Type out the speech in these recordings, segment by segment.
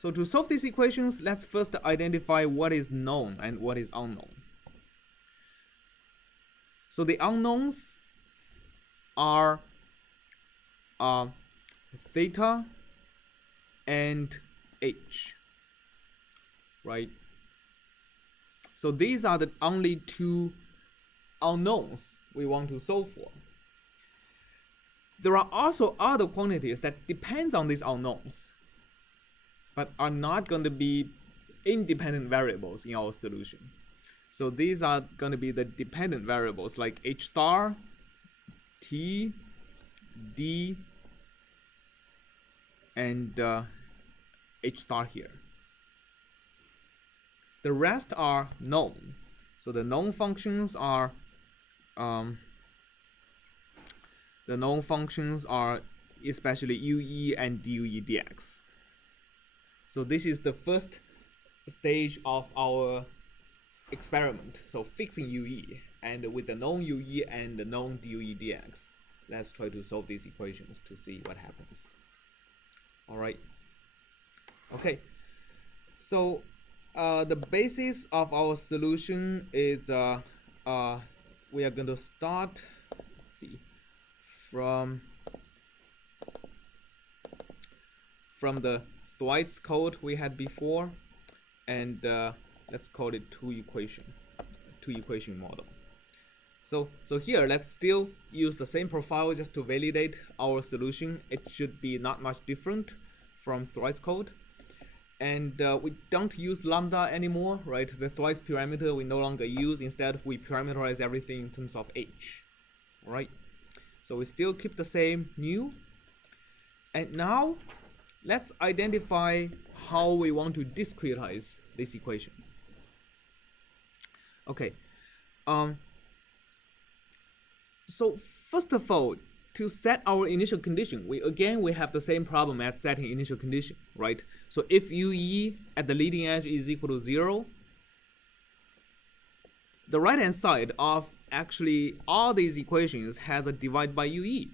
So to solve these equations, let's first identify what is known and what is unknown. So the unknowns are theta and h, right? So these are the only two unknowns we want to solve for. There are also other quantities that depend on these unknowns, but are not going to be independent variables in our solution. So these are going to be the dependent variables like h star, t, d, and h star here. The rest are known. So the known functions are especially ue and due dx. So this is the first stage of our experiment. So fixing ue, and with the known ue and the known due dx, let's try to solve these equations to see what happens. All right. Okay. So the basis of our solution is we are going to start. Let's see, from the Thwaites code we had before, and let's call it two equation model. So here let's still use the same profile just to validate our solution. It should be not much different from Thwaites code. And we don't use lambda anymore, right? The Thwaites parameter we no longer use. Instead, we parameterize everything in terms of h, all right? So we still keep the same nu. And now, let's identify how we want to discretize this equation. Okay. So first of all, to set our initial condition, we have the same problem as setting initial condition, right? So if ue at the leading edge is equal to 0, the right hand side of actually all these equations has a divide by ue,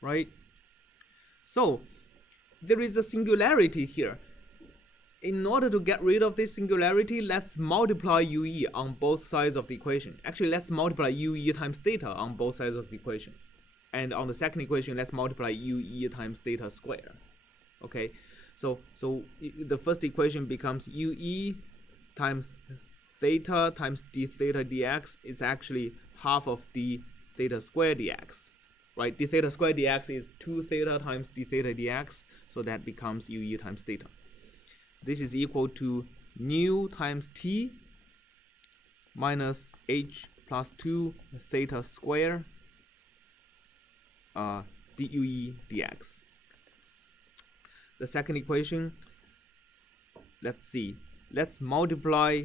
right? So there is a singularity here. In order to get rid of this singularity, let's multiply ue on both sides of the equation. Actually, let's multiply ue times theta on both sides of the equation. And on the second equation, let's multiply ue times theta squared. Okay, so the first equation becomes ue times theta times d theta dx is actually half of d theta squared dx, right? D theta squared dx is 2 theta times d theta dx, so that becomes ue times theta. This is equal to nu times t minus h plus 2 theta square due dx. The second equation, let's see. Let's multiply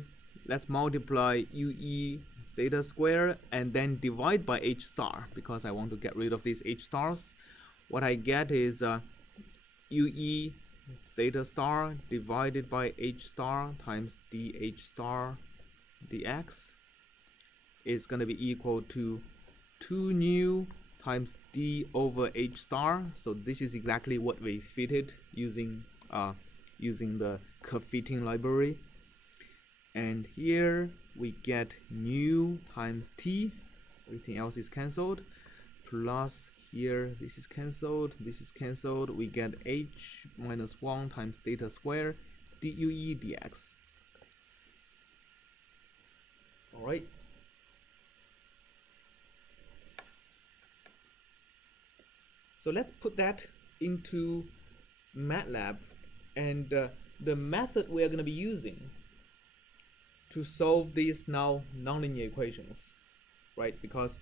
ue theta square and then divide by h star, because I want to get rid of these h stars. What I get is ue theta star divided by h star times dh star dx is going to be equal to 2 nu times d over h star. So this is exactly what we fitted using the curve fitting library. And here we get nu times t, everything else is cancelled, plus here this is cancelled, we get h minus 1 times theta square due dx. All right. So let's put that into MATLAB, and the method we are going to be using to solve these now nonlinear equations, right? Because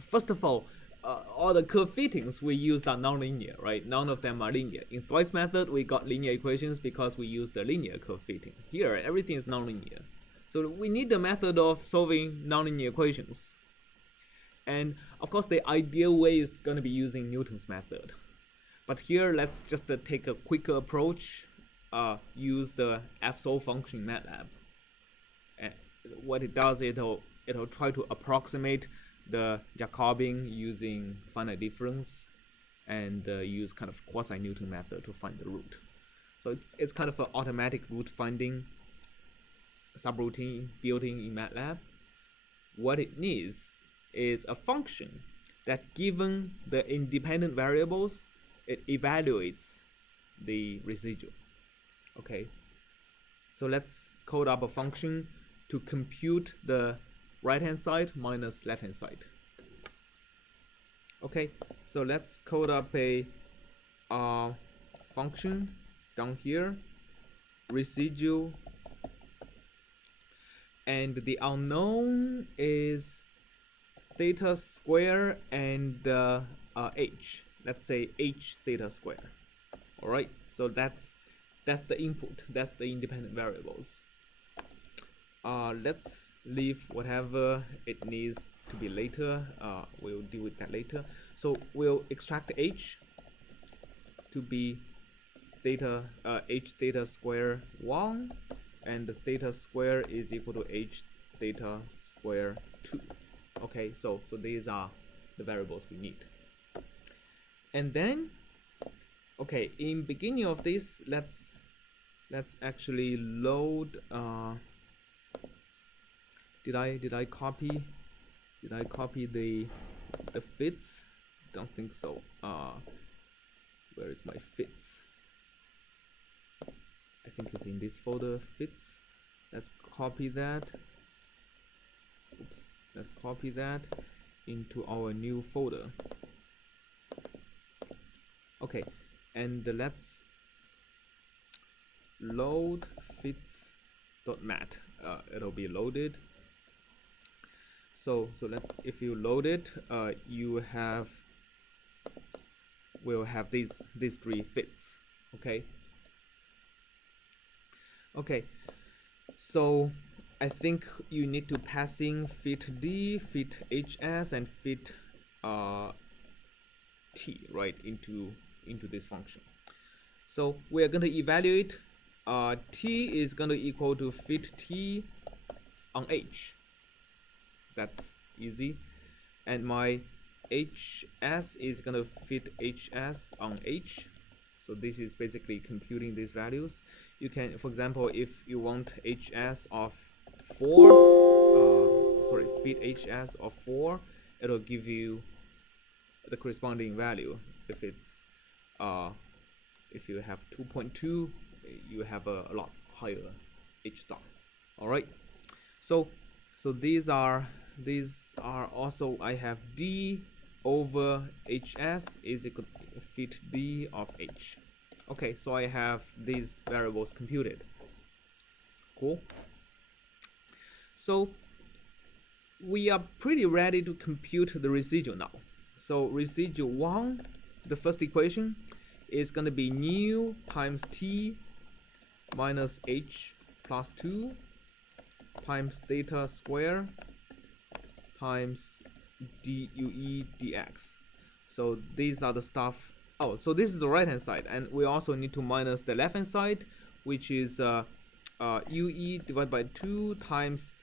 first of all the curve fittings we used are nonlinear, right? None of them are linear. In Thwaites method, we got linear equations because we used the linear curve fitting. Here, everything is nonlinear. So we need the method of solving nonlinear equations. And of course, the ideal way is going to be using Newton's method. But here, let's just take a quicker approach, use the fsolve function in MATLAB. And what it does, it'll try to approximate the Jacobian using finite difference, and use kind of quasi-Newton method to find the root. So it's kind of an automatic root finding subroutine built-in MATLAB. What it needs is a function that, given the independent variables, it evaluates the residual. Okay, so let's code up a function to compute the right-hand side minus left-hand side. Okay, so let's code up a function down here, residual, and the unknown is theta square and h. Let's say h theta square. All right, so that's the input. That's the independent variables. Let's leave whatever it needs to be later. We'll deal with that later. So we'll extract h to be theta h theta square 1, and the theta square is equal to h theta square 2. Okay, so these are the variables we need. And then, okay, in beginning of this, let's actually load. Did I copy the fits? Don't think so. Where is my fits? I think it's in this folder, fits. Let's copy that. Oops. Let's copy that into our new folder. Okay, and let's load fits.mat. It'll be loaded. So if you load it, we'll have these three fits. Okay. Okay. So I think you need to pass in fit D, fit HS, and fit T, right, into this function. So we are going to evaluate T is going to equal to fit T on H. That's easy. And my HS is going to fit HS on H. So this is basically computing these values. You can, for example, if you want HS of 4, fit HS of 4, it'll give you the corresponding value. If it's if you have 2.2, you have a lot higher H star. All right. So these are also, I have D over HS is equal to fit D of H. Okay, so I have these variables computed. Cool. So we are pretty ready to compute the residual now. So residual 1, the first equation, is going to be nu times T minus H plus 2 times theta square times due dx. So these are the stuff. Oh, so this is the right hand side, and we also need to minus the left hand side, which is ue divided by 2 times,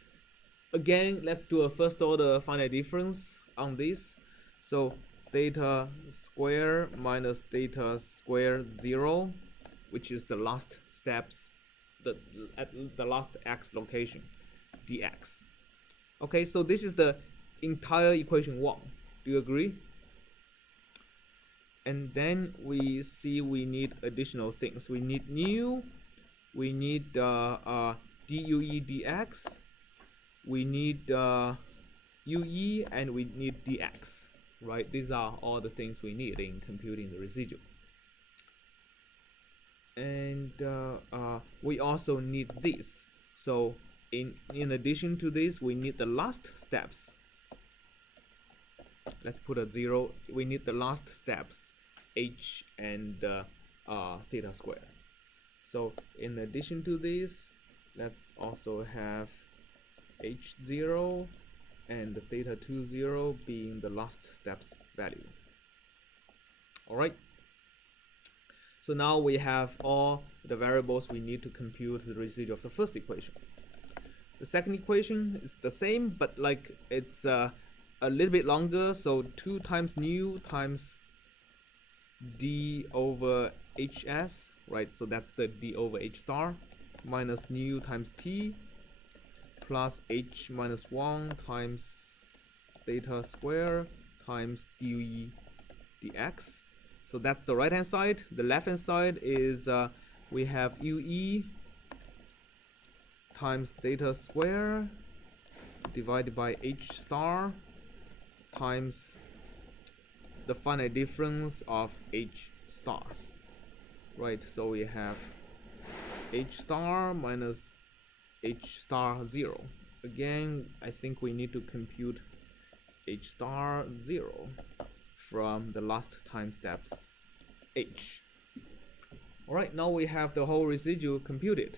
again, let's do a first order finite difference on this. So theta square minus theta square 0, which is the last steps, at the last x location, dx. Okay, so this is the entire equation 1. Do you agree? And then we see we need additional things. We need nu, we need due dx, we need ue, and we need dx. Right? These are all the things we need in computing the residual. And we also need this. So in addition to this, we need the last steps. Let's put a 0. We need the last steps, h and theta square. So in addition to this, let's also have h0 and theta 20 being the last steps value. All right. So now we have all the variables we need to compute the residual of the first equation. The second equation is the same, but like it's a little bit longer. So 2 times nu times d over hs, right? So that's the d over h star minus nu times t plus h minus 1 times theta square times due dx. So that's the right hand side. The left hand side is we have ue times theta square divided by h star times the finite difference of h star, right? So we have h star minus h star 0. Again, I think we need to compute h star 0 from the last time steps h. Alright, now we have the whole residual computed.